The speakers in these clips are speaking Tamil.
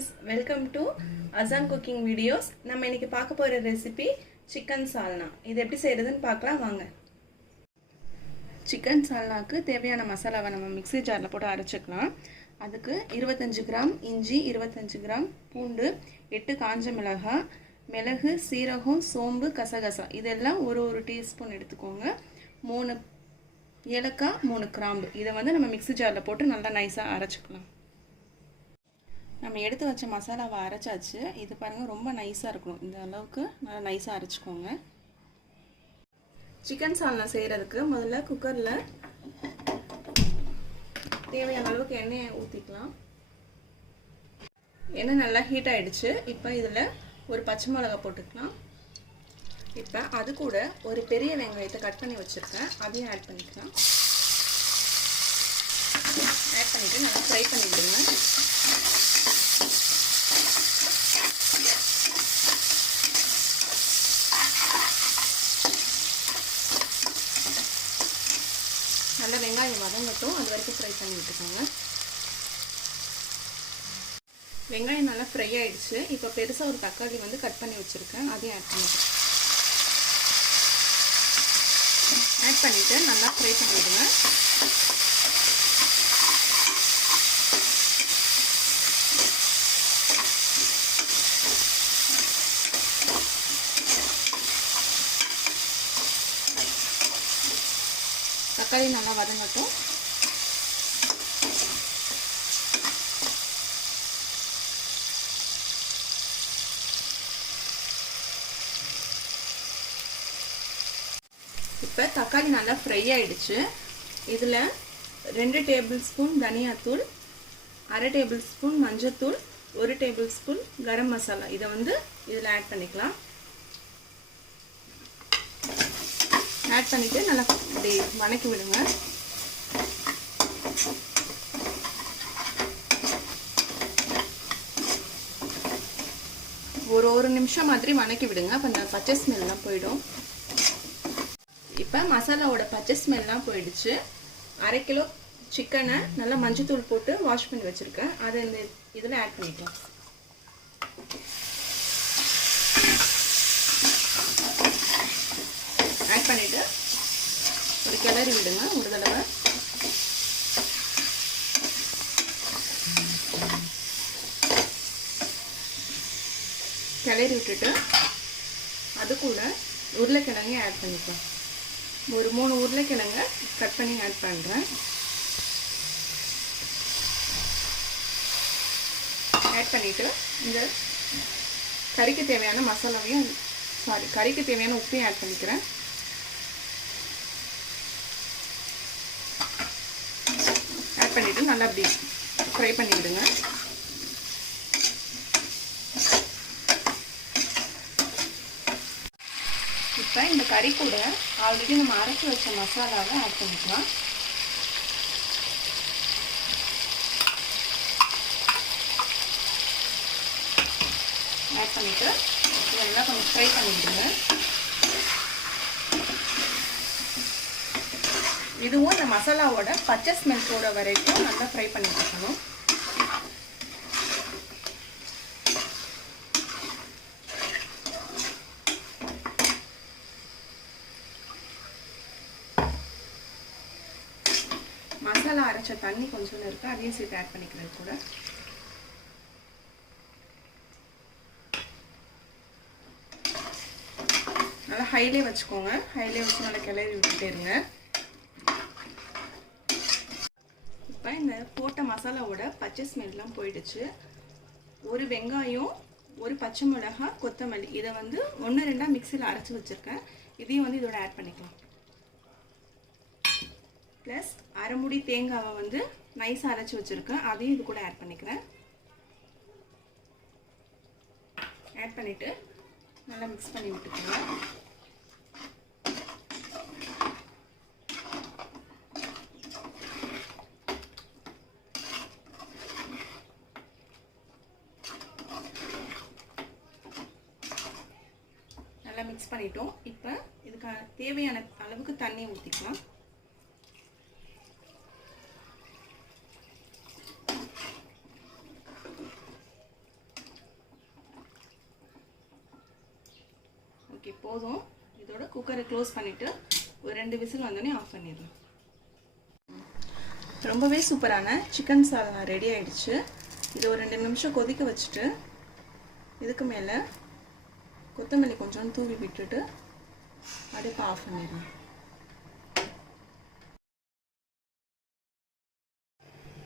friends, welcome to Azan Cooking videos. நம்ம இன்னைக்கு பார்க்க போற ரெசிபி chicken salna. இது எப்படி செய்யறதுன்னு பார்க்கலாம் வாங்க. chicken salnaக்கு தேவையான மசாலாவை நம்ம மிக்ஸி ஜார்ல போட்டு அரைச்சுக்கலாம். அதுக்கு 25 கிராம் இஞ்சி, 25 கிராம் பூண்டு, 8 காஞ்ச மிளகாய், மிளகு, சீரகம், சோம்பு, கசகசா இதெல்லாம் ஒரு டீஸ்பூன் எடுத்துக்கோங்க. 3 ஏலக்காய், 3 கிராம்பு. இதை வந்து நம்ம மிக்ஸி ஜார்ல போட்டு நல்லா நைஸா அரைச்சுக்கலாம். நம்ம எடுத்து வச்ச மசாலாவை அரைச்சாச்சு. இது பாருங்க ரொம்ப நைஸா இருக்கும். இந்த அளவுக்கு நல்லா நைஸா அரைச்சுக்கோங்க. சிக்கன் சால்னா செய்யறதுக்கு முதல்ல குக்கர்ல தேவையான அளவுக்கு எண்ணெயை ஊத்திக்கலாம். எண்ணெய் நல்லா ஹீட் ஆயிடுச்சு. இப்போ இதுல ஒரு பச்சை மிளகாய் போட்டுக்கலாம். இப்போ அது கூட ஒரு பெரிய வெங்காயத்தை கட் பண்ணி வச்சிருக்கேன். அதையும் ஆட் பண்ணிக்கலாம். ஆட் பண்ணிட்டு நல்லா ஃப்ரை பண்ணி விடுங்க. நல்லா வெங்காயம் வதங்கட்டும், அது வரைக்கும் ஃப்ரை பண்ணி விட்டுக்கோங்க. வெங்காயம் நல்லா ஃப்ரை ஆயிடுச்சு. இப்போ பெருசாக ஒரு தக்காளி வந்து கட் பண்ணி வச்சுருக்கேன். அதையும் ஆட் பண்ணிக்கிறேன். ஆட் பண்ணிவிட்டு நல்லா ஃப்ரை பண்ணிவிடுங்க. தக்காளி நல்லா வதங்கட்டும். இப்போ தக்காளி நல்லா ஃப்ரை ஆயிடுச்சு. இதில் 2 டேபிள் ஸ்பூன் தனியாத்தூள், 1/2 டேபிள் ஸ்பூன் மஞ்சத்தூள், 1 டேபிள் ஸ்பூன் கரம் மசாலா இதை வந்து இதில் ஆட் பண்ணிக்கலாம். ஆட் பண்ணிட்டு நல்லா இப்படி வதக்கி விடுங்க. ஒரு நிமிஷம் மாதிரி வதக்கி விடுங்க. அப்போ அந்த பச்சை ஸ்மெல்லாம் போயிடும். இப்போ மசாலாவோட பச்சை ஸ்மெல்லாம் போயிடுச்சு. 1/2 கிலோ சிக்கனை நல்லா மஞ்சத்தூள் போட்டு வாஷ் பண்ணி வச்சிருக்கேன். அதை இந்த இதில் ஆட் பண்ணிக்கலாம். ஆட் பண்ணிட்டு ஒரு கிளறி விடுங்க. ஒரு தடவை கிளறி விட்டுட்டு அது கூட உருளைக்கிழங்கு ஆட் பண்ணிக்கலாம். ஒரு 3 உருளைக்கிழங்க கட் பண்ணி ஆட் பண்ணுறேன். ஆட் பண்ணிவிட்டு இந்த கறிக்கு தேவையான மசாலாவையும் கறிக்கு தேவையான உப்பையும் ஆட் பண்ணிக்கிறேன். ஆட் பண்ணிவிட்டு நல்லா அப்படி ஃப்ரை பண்ணி விடுங்க. இப்போ இந்த கறி கூட ஆல்ரெடி நம்ம அரைச்சி வச்ச மசாலாவை ஆட் பண்ணிக்கலாம். ஆட் பண்ணிவிட்டு இதெல்லாம் கொஞ்சம் ஃப்ரை பண்ணிவிடுங்க. இதுவும் இந்த மசாலாவோட பச்சை ஸ்மெல் போகிற வரைக்கும் நல்லா ஃப்ரை பண்ணி வச்சுக்கணும். மசாலா அரைச்ச தண்ணி கொஞ்சம் இருக்கு, அதையும் சேர்த்து ஆட் பண்ணிக்கிறேன் கூட. நல்லா ஹைலே வச்சுக்கோங்க. ஹைலே வச்சு நல்லா கிளறி விட்டுட்டே இருங்க. இப்போ இந்த போட்ட மசாலாவோட பச்சை ஸ்மெல்லாம் போயிடுச்சு. ஒரு வெங்காயம், ஒரு பச்சை மிளகாய், கொத்தமல்லி இதை வந்து 1-2 மிக்சியில் அரைச்சி வச்சுருக்கேன். இதையும் வந்து இதோட ஆட் பண்ணிக்கலாம். ப்ளஸ் அரை மூடி தேங்காவை வந்து நைஸாக அரைச்சி வச்சுருக்கேன். அதையும் இது கூட ஆட் பண்ணிக்கிறேன். ஆட் பண்ணிவிட்டு நல்லா மிக்ஸ் பண்ணி விட்டுக்கோங்க. நல்லா மிக்ஸ் பண்ணிட்டோம். இப்போ இதுக்கு தேவையான அளவுக்கு தண்ணி ஊற்றிக்கலாம். ஓகே போதும். இதோட குக்கரை க்ளோஸ் பண்ணிவிட்டு ஒரு 2 விசில் வந்தோடனே ஆஃப் பண்ணிடலாம். ரொம்பவே சூப்பரான சிக்கன் சால்னா ரெடி ஆகிடுச்சு. இதை ஒரு 2 நிமிஷம் கொதிக்க வச்சுட்டு இதுக்கு மேலே கொத்தமல்லி கொஞ்சம் தூவி விட்டுட்டு அடுப்பை ஆஃப் பண்ணிடலாம்.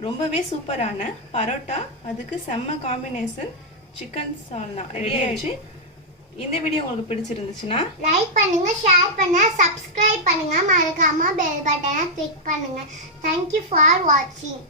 ரொம்பவே சூப்பரான பரோட்டா, அதுக்கு செம்ம காம்பினேஷன் சிக்கன் சால்னா ரெடி ஆயிடுச்சு. இந்த வீடியோ உங்களுக்கு பிடிச்சிருந்துச்சுன்னா லைக் பண்ணுங்க, ஷேர் பண்ணுங்க, சப்ஸ்கிரைப் பண்ணுங்க, மறக்காம பெல் பட்டனை கிளிக் பண்ணுங்க. Thank you for watching.